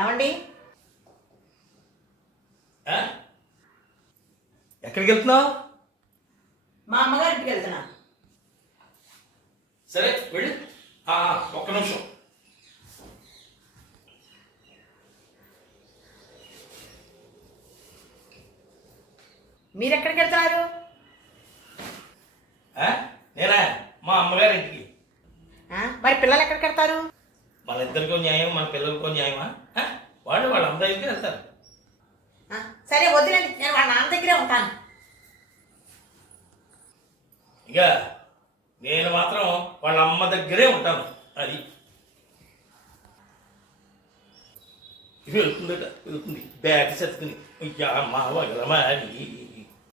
ఏమండి? ఎక్కడికి వెళ్తున్నావు? మా అమ్మగారింటికి వెళ్తున్నా. సరే వెళ్ళి. ఒక్క నిమిషం. మీరెక్కడికి వెళ్తున్నారు? నేనా మా అమ్మగారింటికి. మరి పిల్లలు ఎక్కడికి వెళ్తారు? మన ఇద్దరికో న్యాయం, మన పిల్లలకో న్యాయమా? వాళ్ళు వాళ్ళందరి ఇంటికి వెళ్తారు. సరే వద్దులేండి, నేను వాళ్ళ నాన్న దగ్గరే ఉంటాను. ఇక నేను మాత్రం వాళ్ళ అమ్మ దగ్గరే ఉంటాను. అది వెళ్తుందట, వెళ్తుంది బ్యాగ్ సత్తుకుని. మావ